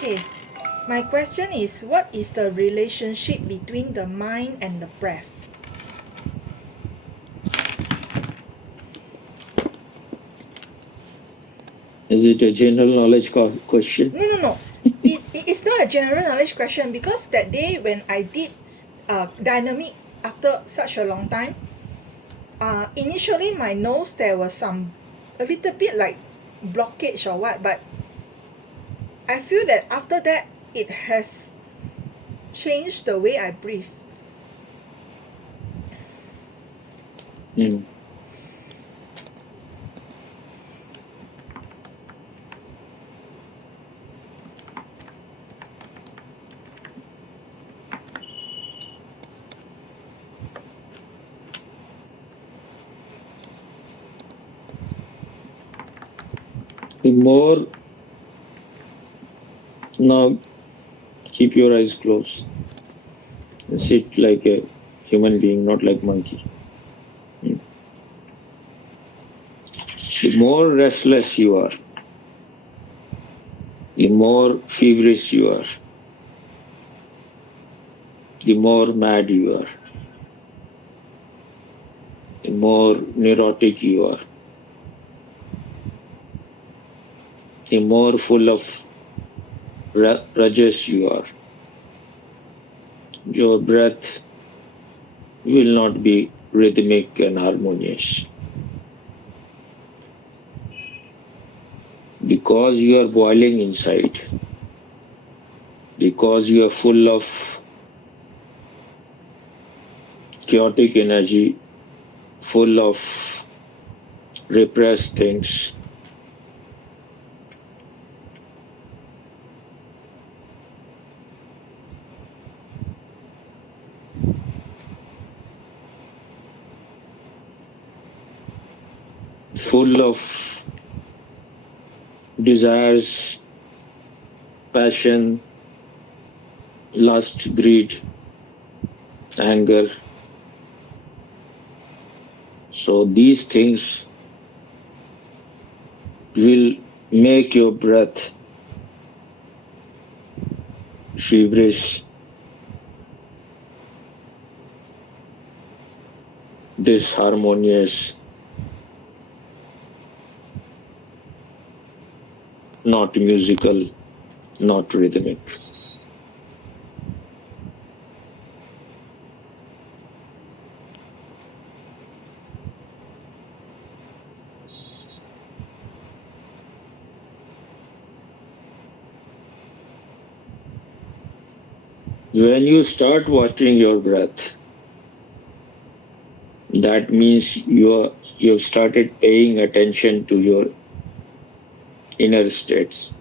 Okay, my question is, what is the relationship between the mind and the breath? Is it a general knowledge question? No. It's not a general knowledge question because that day when I did dynamic after such a long time, initially my nose there was some a little bit like blockage or what, but I feel that after that it has changed the way I breathe. Mm. The more, now keep your eyes closed and sit like a human being, not like monkey. Mm. The more restless you are, the more feverish you are, the more mad you are, the more neurotic you are, the more full of rajas you are. Your breath will not be rhythmic and harmonious. Because you are boiling inside, because you are full of chaotic energy, full of repressed things, full of desires, passion, lust, greed, anger. So these things will make your breath feverish, disharmonious, not musical, not rhythmic. When you start watching your breath, that means you've started paying attention to your inner states.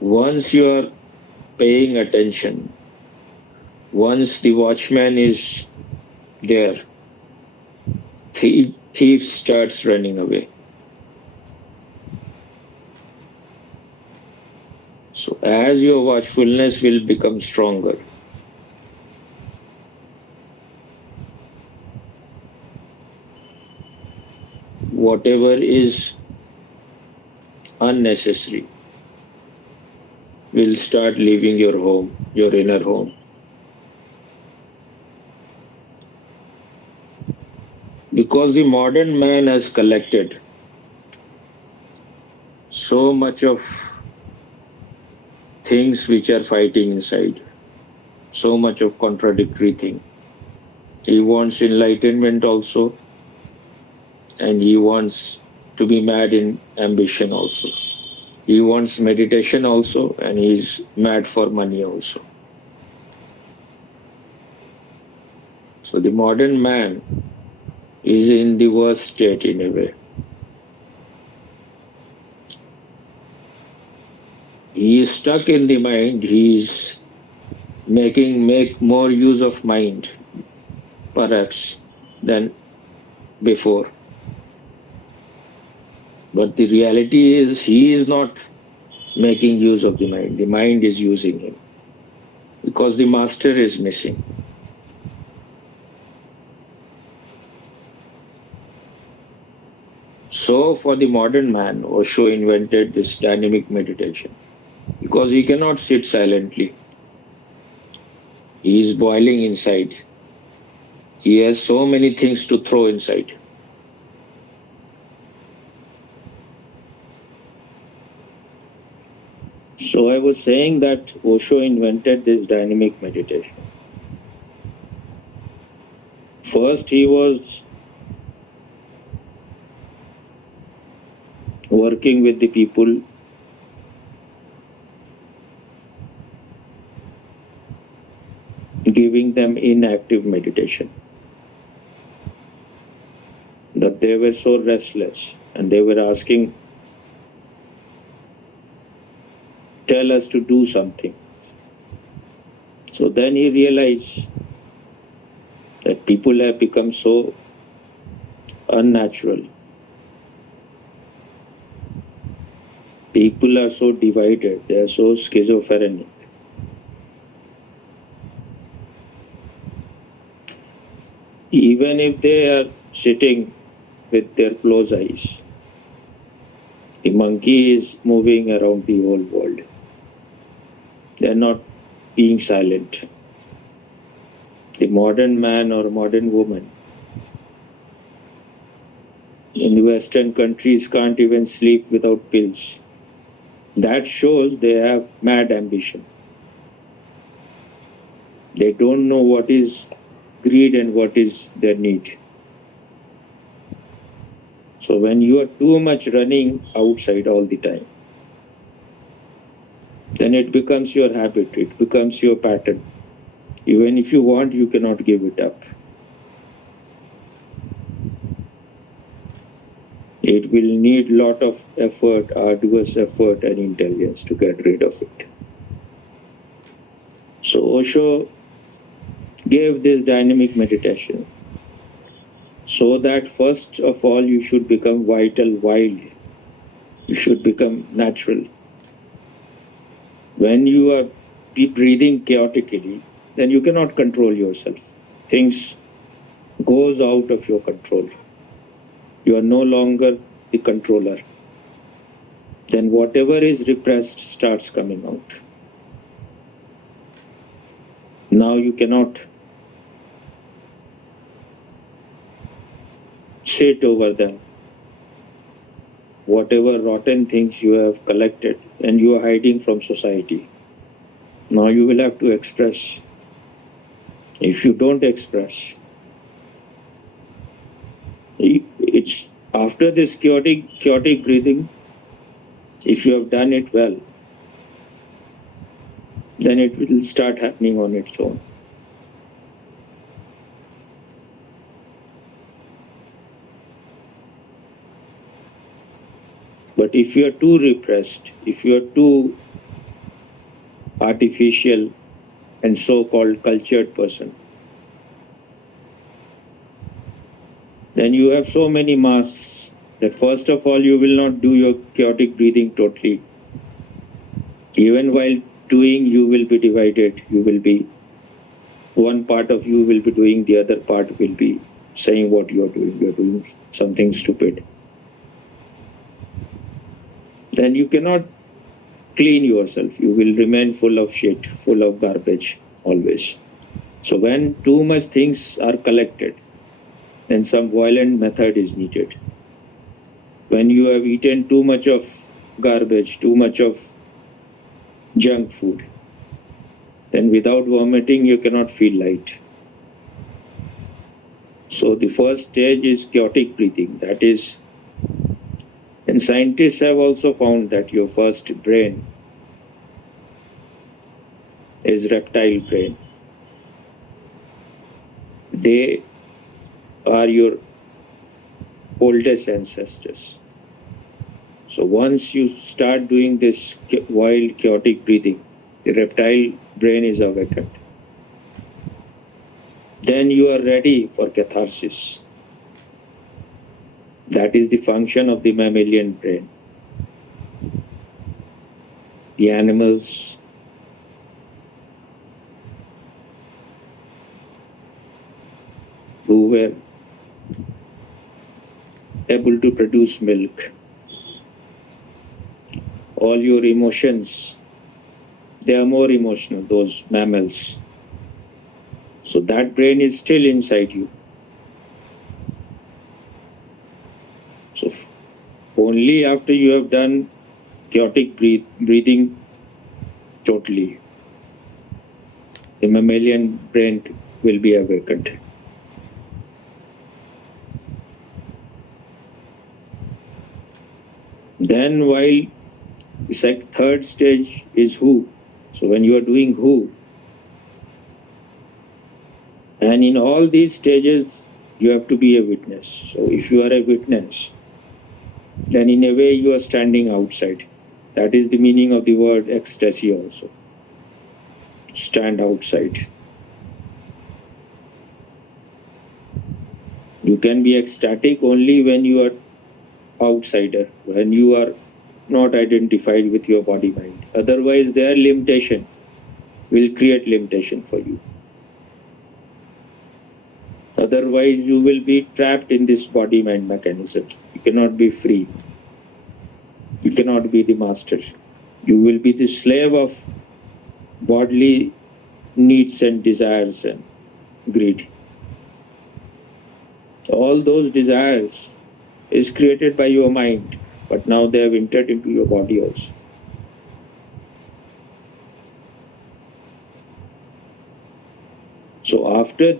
Once you are paying attention, once the watchman is there, thief starts running away. So as your watchfulness will become stronger, whatever is unnecessary will start leaving your home, your inner home. Because the modern man has collected so much of things which are fighting inside, so much of contradictory thing. He wants enlightenment also, and he wants to be mad in ambition also. He wants meditation also, and he's mad for money also. So the modern man is in the worst state in a way. He is stuck in the mind. He is make more use of mind, perhaps, than before. But the reality is he is not making use of the mind. The mind is using him because the master is missing. So for the modern man, Osho invented this dynamic meditation because he cannot sit silently. He is boiling inside. He has so many things to throw inside. So I was saying that Osho invented this dynamic meditation. First, he was working with the people, giving them inactive meditation. That they were so restless and they were asking, tell us to do something. So then he realized that people have become so unnatural. People are so divided, they are so schizophrenic. Even if they are sitting with their closed eyes, the monkey is moving around the whole world. They are not being silent. The modern man or modern woman in the Western countries can't even sleep without pills. That shows they have mad ambition. They don't know what is greed and what is their need. So when you are too much running outside all the time, then it becomes your habit, it becomes your pattern. Even if you want, you cannot give it up. It will need lot of effort, arduous effort and intelligence to get rid of it. So Osho gave this dynamic meditation so that first of all you should become vital, wild. You should become natural. When you are breathing chaotically, then you cannot control yourself. Things goes out of your control. You are no longer the controller. Then whatever is repressed starts coming out. Now you cannot sit over them. Whatever rotten things you have collected and you are hiding from society, now you will have to express. If you don't express, it's after this chaotic breathing, if you have done it well, then it will start happening on its own. But if you are too repressed, if you are too artificial and so-called cultured person, then you have so many masks that first of all you will not do your chaotic breathing totally. Even while doing, you will be divided. You will be, one part of you will be doing, the other part will be saying what you are doing. You are doing something stupid. Then you cannot clean yourself. You will remain full of shit, full of garbage always. So when too much things are collected, then some violent method is needed. When you have eaten too much of garbage, too much of junk food, then without vomiting you cannot feel light. So the first stage is chaotic breathing. That is, and scientists have also found that your first brain is reptile brain. They are your oldest ancestors. So once you start doing this wild chaotic breathing, the reptile brain is awakened. Then you are ready for catharsis. That is the function of the mammalian brain. The animals who were able to produce milk. All your emotions, they are more emotional, those mammals. So that brain is still inside you. So only after you have done chaotic breathing totally, the mammalian brain will be awakened. Then while it's like third stage is who. So when you are doing who, and in all these stages, you have to be a witness. So if you are a witness, then in a way you are standing outside. That is the meaning of the word ecstasy also. Stand outside. You can be ecstatic only when you are outsider, when you are not identified with your body mind. Otherwise, their limitation will create limitation for you. Otherwise, you will be trapped in this body mind mechanism. You cannot be free. You cannot be the master. You will be the slave of bodily needs and desires and greed. All those desires is created by your mind, but now they have entered into your body also. So after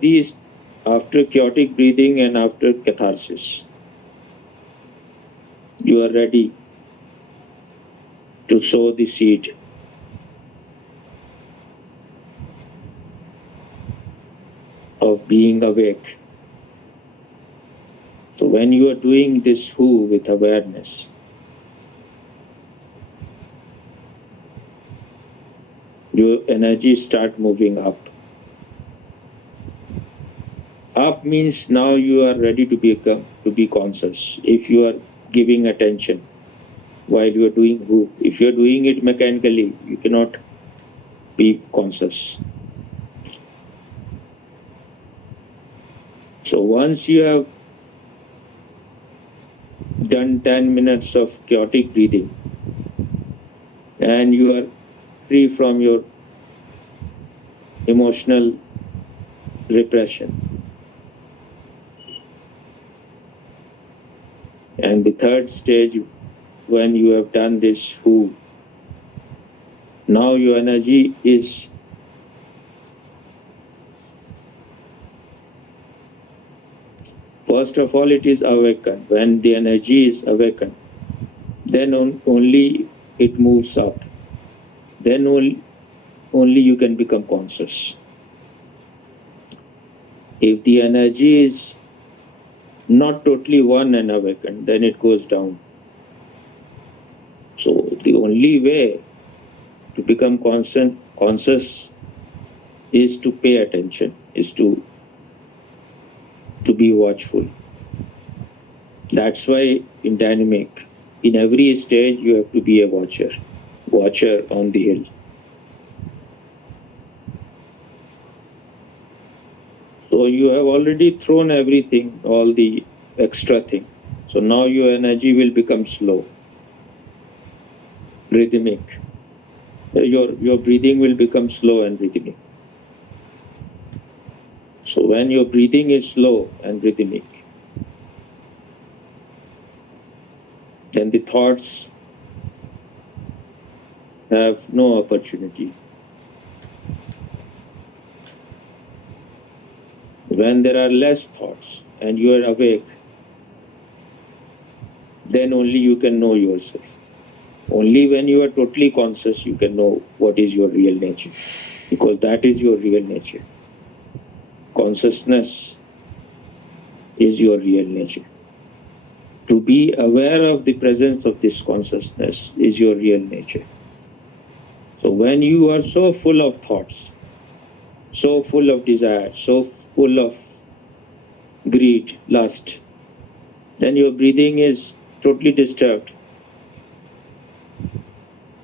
chaotic breathing and after catharsis, you are ready to sow the seed of being awake. So when you are doing this who with awareness, your energy start moving up. Up means now you are ready to be conscious. If you are giving attention while you are doing who, if you are doing it mechanically, you cannot be conscious. So once you have done 10 minutes of chaotic breathing and you are free from your emotional repression, and the third stage, when you have done this who, now your energy is first of all, it is awakened. When the energy is awakened, then only it moves up. Then only you can become conscious. If the energy is not totally one and awakened, then it goes down. So the only way to become conscious is to pay attention, is to be watchful. That's why in dynamic, in every stage you have to be a watcher on the hill. So you have already thrown everything, all the extra thing. So now your energy will become slow, rhythmic. Your breathing will become slow and rhythmic. So when your breathing is slow and rhythmic, then the thoughts have no opportunity. When there are less thoughts and you are awake, then only you can know yourself. Only when you are totally conscious, you can know what is your real nature, because that is your real nature. Consciousness is your real nature. To be aware of the presence of this consciousness is your real nature. So when you are so full of thoughts, so full of desire, so full of greed, lust, then your breathing is totally disturbed.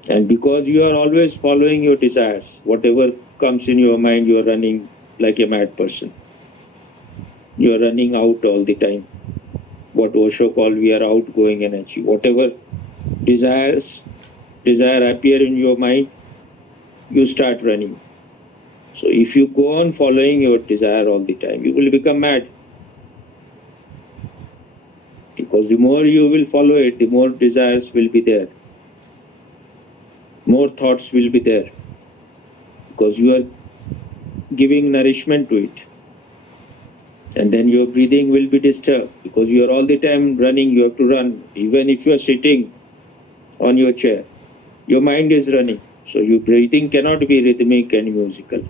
And because you are always following your desires, whatever comes in your mind, you are running like a mad person. You are running out all the time. what Osho called we are outgoing energy. Whatever desire appear in your mind, you start running. So if you go on following your desire all the time, you will become mad. Because the more you will follow it, the more desires will be there. More thoughts will be there. Because you are giving nourishment to it. And then your breathing will be disturbed. Because you are all the time running, you have to run. Even if you are sitting on your chair, your mind is running. So your breathing cannot be rhythmic and musical.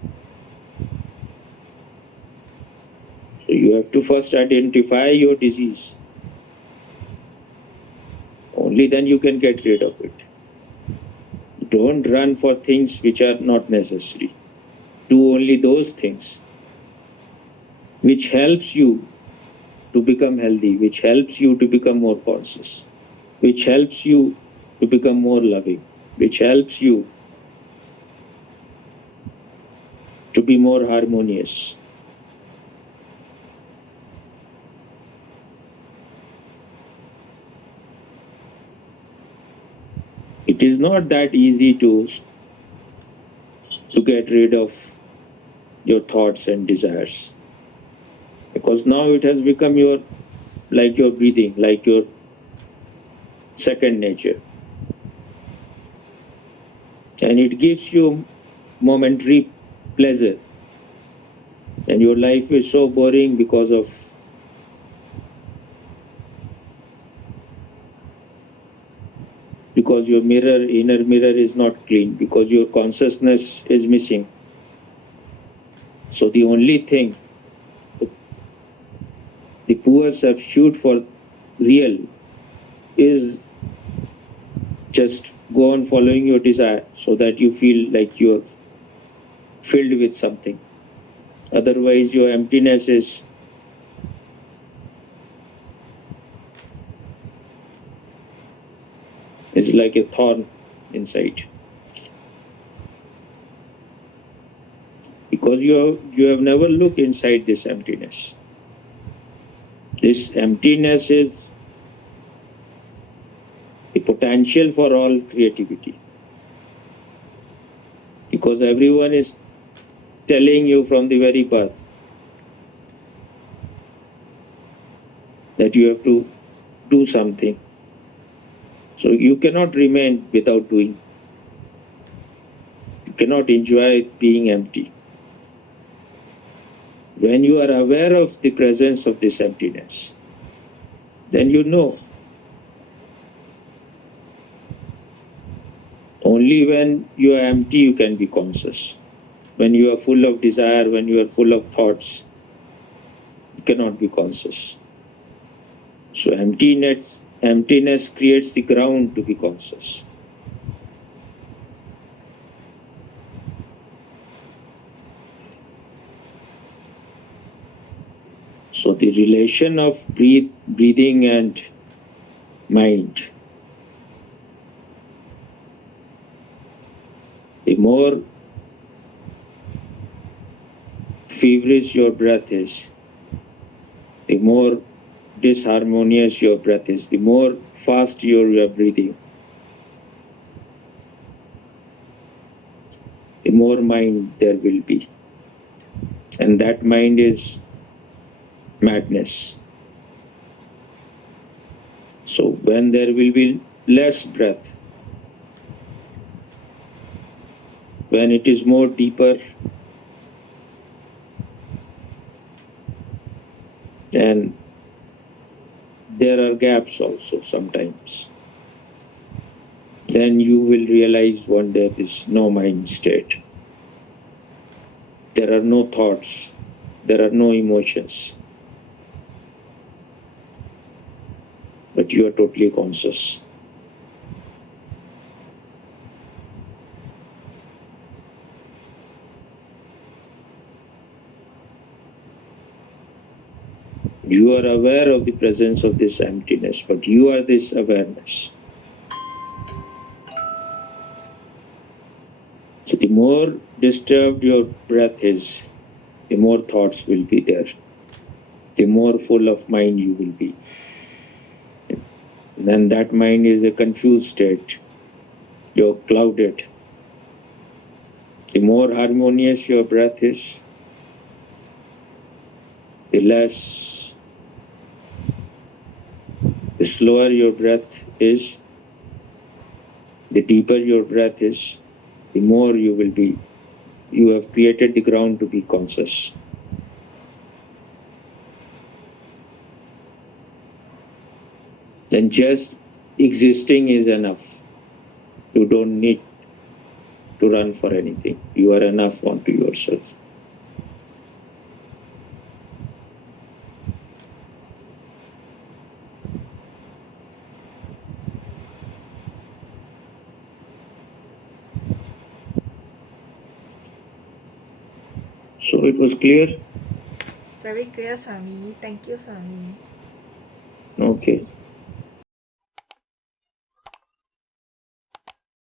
So you have to first identify your disease. Only then you can get rid of it. Don't run for things which are not necessary. Do only those things which helps you to become healthy, which helps you to become more conscious, which helps you to become more loving, which helps you to be more harmonious. It is not that easy to get rid of your thoughts and desires, because now it has become like your breathing, like your second nature, and it gives you momentary pleasure, and your life is so boring because your inner mirror is not clean, because your consciousness is missing. So the only thing, the poor substitute for real, is just go on following your desire so that you feel like you're filled with something. Otherwise your emptiness is like a thorn inside. Because you have never looked inside this emptiness. This emptiness is the potential for all creativity. Because everyone is telling you from the very birth that you have to do something. So you cannot remain without doing. You cannot enjoy being empty. When you are aware of the presence of this emptiness, then you know. Only when you are empty you can be conscious. When you are full of desire, when you are full of thoughts, you cannot be conscious. So emptiness creates the ground to be conscious. So the relation of breathing and mind, the more feverish your breath is, the more disharmonious your breath is, the more fast you are breathing, the more mind there will be. And that mind is madness. So when there will be less breath, when it is more deeper, and there are gaps also sometimes, then you will realize one day there is no mind state. There are no thoughts, there are no emotions, but you are totally conscious. You are aware of the presence of this emptiness, but you are this awareness. So the more disturbed your breath is, the more thoughts will be there, the more full of mind you will be. then that mind is a confused state. You're clouded. The more harmonious your breath is, the slower your breath is, the deeper your breath is, the more you have created the ground to be conscious. Then just existing is enough. You don't need to run for anything. You are enough unto yourself. So it was clear? Very clear, Swami. Thank you, Swami. Okay.